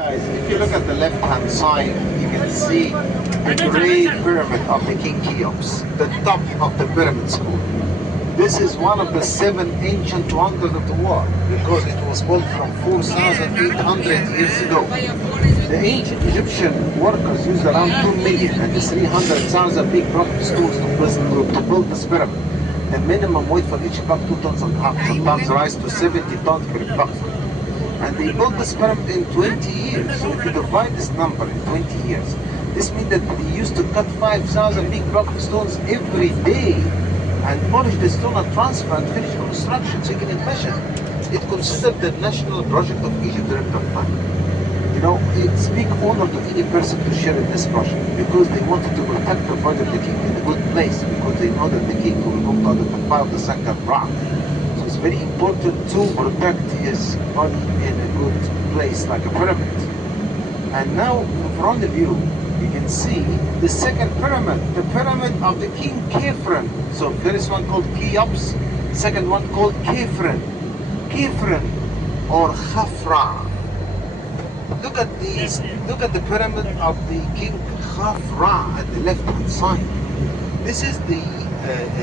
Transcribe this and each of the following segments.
Guys, if you look at the left-hand side, you can see the great pyramid of the King Cheops, the top of the pyramid school. This is one of the 7 ancient wonders of the world because it was built from 4,800 years ago. The ancient Egyptian workers used around 2 million and 300,000 big block stones to build this pyramid. The minimum weight for each block 2 tons and a half, sometimes rise to 70 tons per block. And they built this pyramid in 20 years. So if you divide this number in 20 years, this means that they used to cut 5,000 big block of stones every day and polish the stone and transfer and finish construction. So you can imagine, it's considered the national project of Egypt during that time. You know, it's big honor to any person to share in this project because they wanted to protect the body of the king in a good place because they know that the king will come to the fire of the second rock. So it's very important to protect his body in a good place like a pyramid. And now in front of you, you can see the second pyramid, the pyramid of the king Khafre. So first one called Cheops, second one called Khafre. Khafre or Khafra. Look at these. Look at the pyramid of the king Khafra at the left-hand side. This is the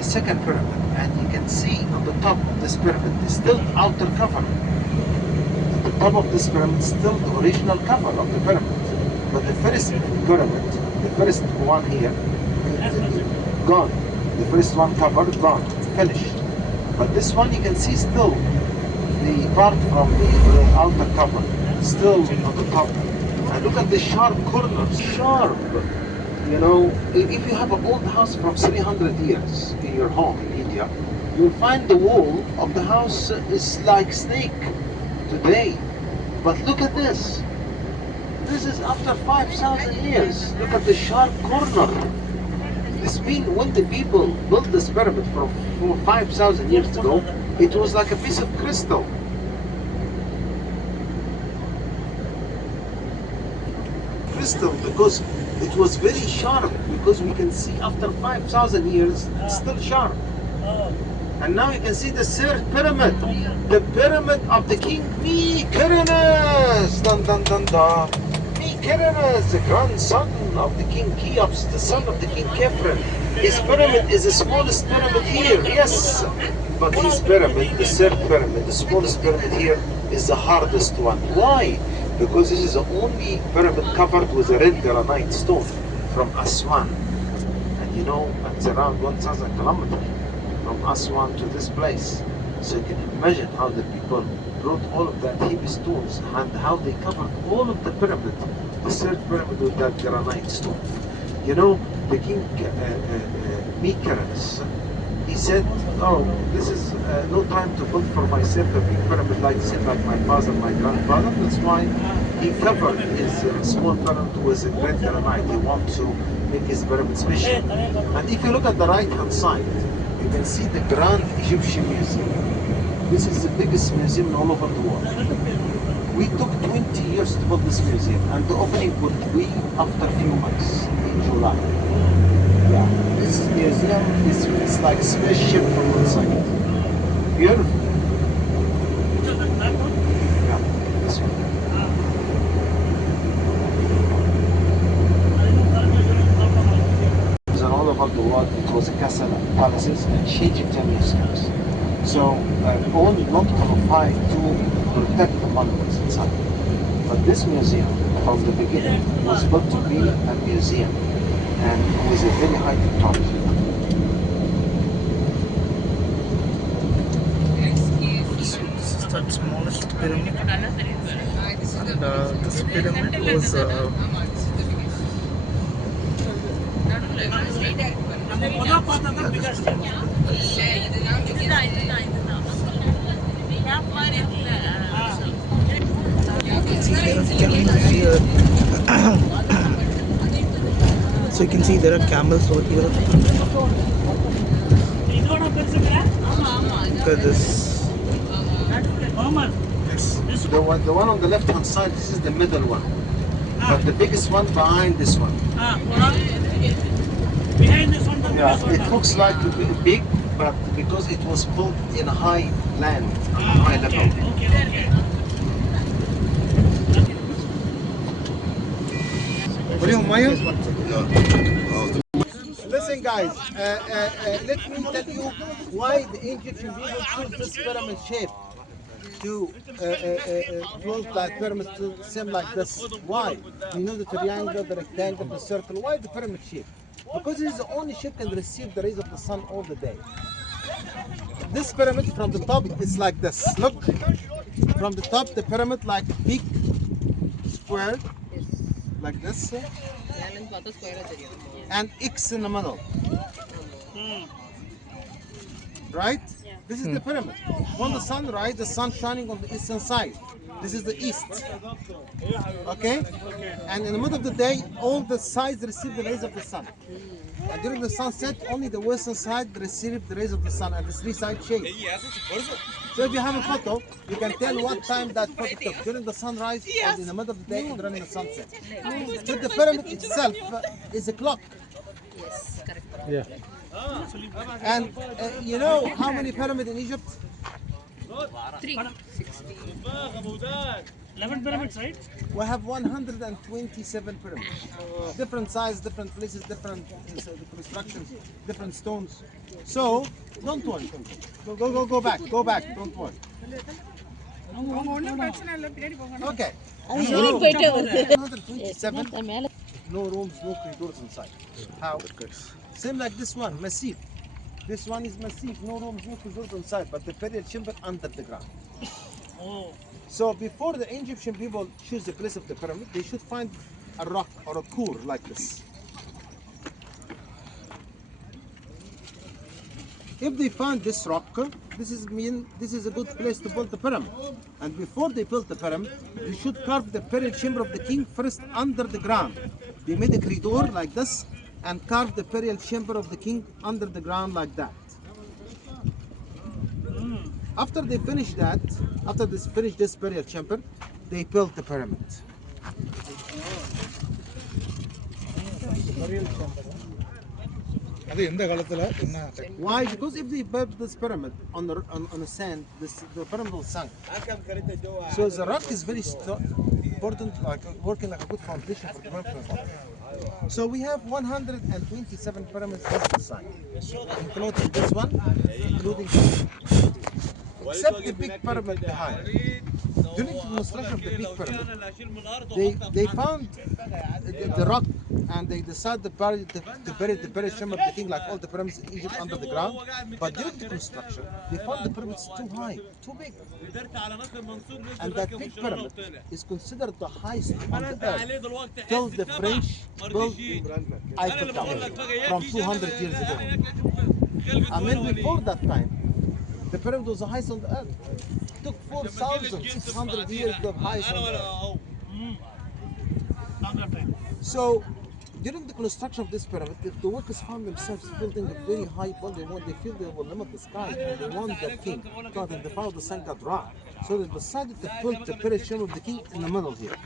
second pyramid, and you can see on the top of this pyramid is still outer cover. At the top of this pyramid is still the original cover of the pyramid. But the first pyramid, the first one here, gone. The first one covered, gone, finished. But this one you can see still the part from the outer cover, still on the top. And look at the sharp corners, sharp. You know, if you have an old house from 300 years in your home in India, you'll find the wall of the house is like snake today. But look at this. This is after 5,000 years. Look at the sharp corner. This means when the people built this pyramid from 5,000 years ago, it was like a piece of crystal. Crystal, because it was very sharp, because we can see after 5,000 years, it's still sharp. And now you can see the third pyramid, the pyramid of the king Mykonos. Dun dun dun dun. Mykonos, the grandson of the king Cheops, the son of the king Khafre. His pyramid is the smallest pyramid here, yes. But his pyramid, the third pyramid, the smallest pyramid here, is the hardest one. Why? Because this is the only pyramid covered with a red granite stone from Aswan. And you know, it's around 1,000 kilometers from Aswan to this place. So you can imagine how the people brought all of that heavy stones and how they covered all of the pyramid, the third pyramid with that granite stone. You know, the king Mykonos, he said, oh, this is no time to build for myself a big pyramid like this, like my father, my grandfather. That's why he covered his small pyramid with a red granite. He wants to make his pyramid special. And if you look at the right-hand side, you can see the Grand Egyptian Museum. This is the biggest museum all over the world. We took 20 years to build this museum, and the opening would be after a few months in July. Yeah, this museum is like a spaceship from inside. Beautiful. Yeah, this one. And all over the world, it was a castle, palaces, and Egyptian museums. So all not qualified to protect the monuments inside. But this museum, from the beginning, was built to be a museum and with a very high technology. This is the smallest pyramid, and this pyramid was so you can see there are camels over here. Look at this. The one on the left hand side, this is the middle one. But the biggest one behind this one. Behind this one, yeah, it looks like big, but because it was built in a high land, high level. Okay. وليهم ميه؟ Listen guys, let me tell you why the Egyptian people choose this pyramid shape to build like pyramids to seem like this. Why? You know the triangle, the rectangle, the circle. Why the pyramid shape? Because it is the only shape can receive the rays of the sun all the day. This pyramid from the top is like this. Look, from the top the pyramid like big square, like this, and X in the middle. Right? This is the pyramid. When the sun rises, the sun shining on the eastern side. This is the east. Okay? And in the middle of the day, all the sides receive the rays of the sun. And during the sunset, only the western side receive the rays of the sun, and the three side shade. So if you have a photo, you can tell what time that photo took, during the sunrise, or in the middle of the day, or during the sunset. So the pyramid itself is a clock. Yes, correct. Yeah. And you know how many pyramids in Egypt? 360. 11 pyramids, right? We have 127 pyramids. Different size, different places, different constructions, different stones. So, don't worry. Go back, don't worry. Okay. So, 127, no rooms, no corridors inside. How? Same like this one, massive. This one is massive, no rooms, no corridors inside, but the burial chamber under the ground. Oh. So before the Egyptian people choose the place of the pyramid, they should find a rock or a core like this. If they find this rock, this is a good place to build the pyramid. And before they build the pyramid, they should carve the burial chamber of the king first under the ground. They made a corridor like this and carved the burial chamber of the king under the ground like that. After they finish that, after they finish this burial chamber, they built the pyramid. Why? Because if they built this pyramid on the sand, the pyramid will sink. So the rock is very important, like working like a good foundation for the pyramid. So we have 127 pyramids this side, including this one, including except the big pyramid behind. During the construction of the big pyramid, they found the rock and they decided to bury the burial chamber of the king like all the pyramids in Egypt under the ground. But during the construction, they found the pyramids too high, too big. And that big pyramid is considered the highest on the earth till the French built Eiffel Tower from 200 years ago. I mean, before that time, the pyramid was the highest on the earth. It took 4,600 years the highest on the earth. Longer time. So, during the construction of this pyramid, the workers found themselves building a very high building. When they feel they will limit the sky, and they want the king, God, and they found the sun got dry. So they decided to build the burial chamber of the king in the middle here.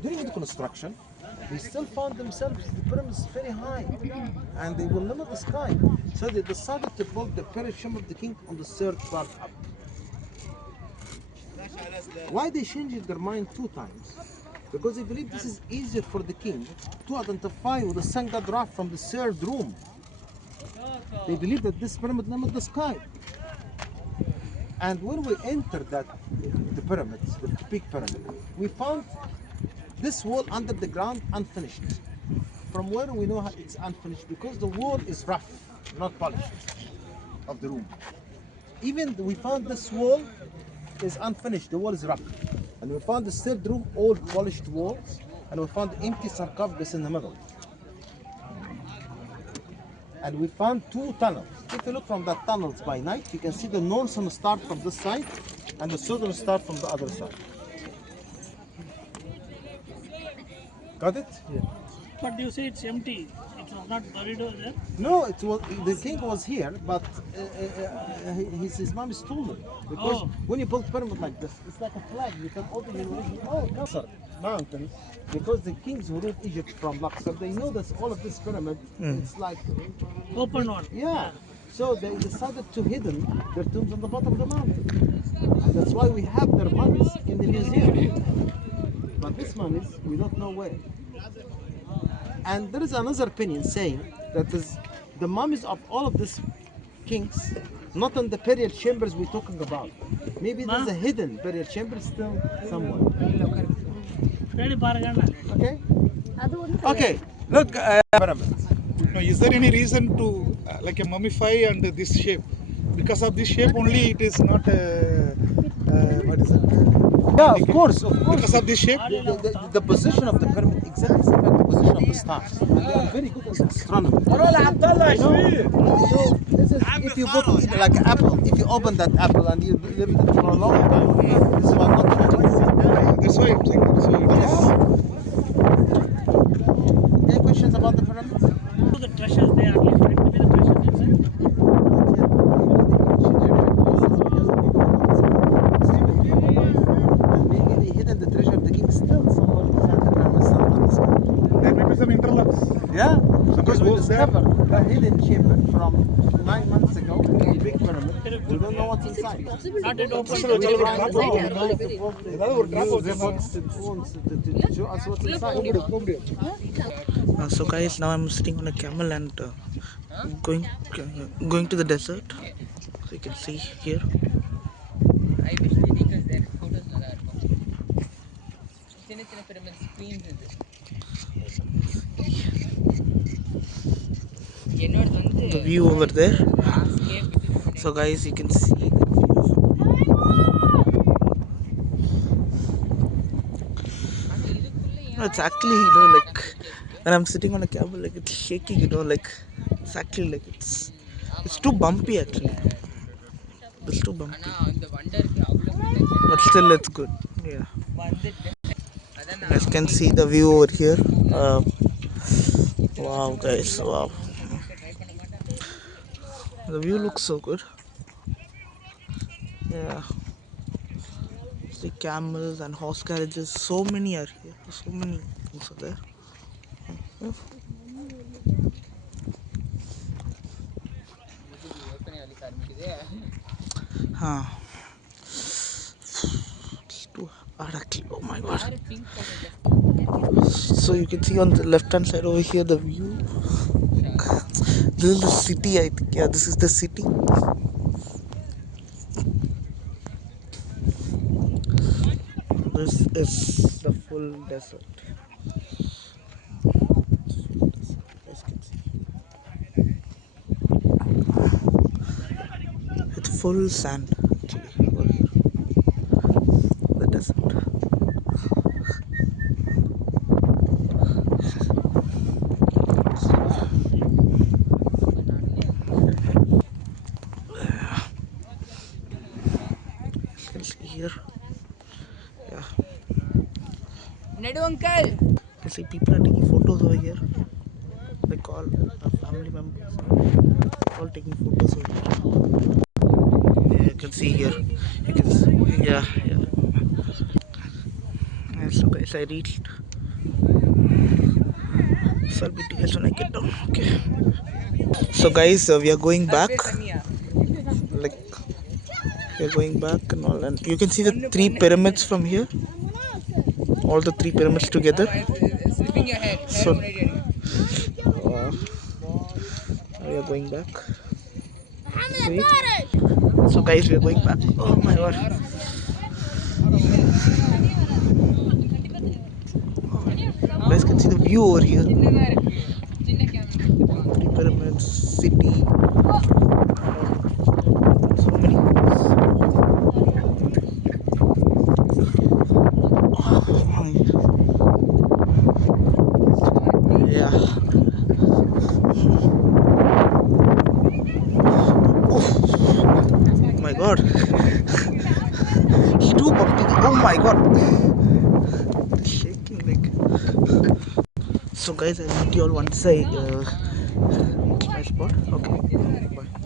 During the construction, they still found themselves, the pyramid is very high, and they will limit the sky. So they decided to build the burial chamber of the king on the third part up. Why they changed their mind 2 times? Because they believe this is easier for the king to identify with the sun god Ra from the third room. They believe that this pyramid limits the sky. And when we entered the pyramids, the big pyramid, we found this wall under the ground unfinished. From where we know it's unfinished? Because the wall is rough, not polished, of the room. Even we found this wall is unfinished, the wall is rough. And we found the third room, all polished walls, and we found empty sarcophagus in the middle. And we found 2 tunnels. If you look from that tunnels by night, you can see the northern star from this side and the southern star from the other side. Got it? Yeah. But you say it's empty. It was not buried over there. No, it was the king was here, but his mom stole it. Because when you build pyramid like this, it's like a flag. You can open the Luxor mountains, because the kings who ruled Egypt from Luxor, they know that all of this pyramid, it's like Open one. yeah. So they decided to hidden their tombs on the bottom of the mountain, and that's why we have their mummies in the museum. one is, we don't know where. And there is another opinion saying that is the mummies of all of these kings, not in the burial chambers we're talking about. Maybe there's a hidden burial chamber still somewhere. Okay? Okay, look, pyramids. No, is there any reason to like a mummify and this shape? Because of this shape only, it is not. What is it? Yeah, of course. Because of this shape. The position of the pyramid exactly same like the position of the stars. And they are very good in astronomy. You know, this is if you put like an apple, if you open that apple and you leave it for a long time, this will not change. That's why I'm saying. That's why it is. Any questions about the pyramids? The treasures they are left to be the treasures inside. Maybe they hidden the treasure of the king still somewhere inside the pyramid, somewhere in the sky. There may be some interlocks. Yeah, because we goes there. discovered a hidden chamber from 9 months ago in the big pyramid. We don't know what's inside. Not yet open. We try to go use remotes and phones to show us what's inside. So guys, now I'm sitting on a camel and going to the desert. So you can see here. I wish they take us there. Photos நல்லா இருக்கும். சின்ன சின்ன pyramid screens இது. என்னோடது வந்து The view over there. escape between So guys, you can see the view. No, it's actually, you know, like when I'm sitting on a camel, like it's shaking, you know, like it's actually like it's too bumpy actually. It's too bumpy, ஆனா அந்த வண்டருக்கு அவ்வளவு protection but still it's good. Yeah. வந்துட்டு அதான் You guys can see the view over here. Wow, guys, wow. The view looks so good. Yeah. See camels and horse carriages. So many are here. So many things are there. யோசனை அளிக்க ஆரம்பிக்குது Huh. It's too hard actually. Oh my god. pink color So you can see on the left hand side over here the view. This is the city, I think. Yeah, this is the city. This is the full desert. As you can see. It's full sand actually. over here. The desert. You can see here. Yeah. நடு uncle You see people are taking photos over here. Like all our family members, all taking photos over here. Yeah, you can see here. You can see, yeah. So guys, I reached. So I'll be details when I get down. Okay. So guys, we are going back. Like we are going back and all, and you can see the 3 pyramids from here. All the 3 pyramids together. slipping your head So we are going back. See? So guys, we are going back. Oh my god. Guys can see the view over here. சின்னதா இருக்கு சின்ன camera 3 pyramids, city. So many things. Yeah. Oof. Oh my god. It's too bumpy. Oh my god. It's shaking like. So guys, I'll meet you all once I reach my spot. Okay. Bye.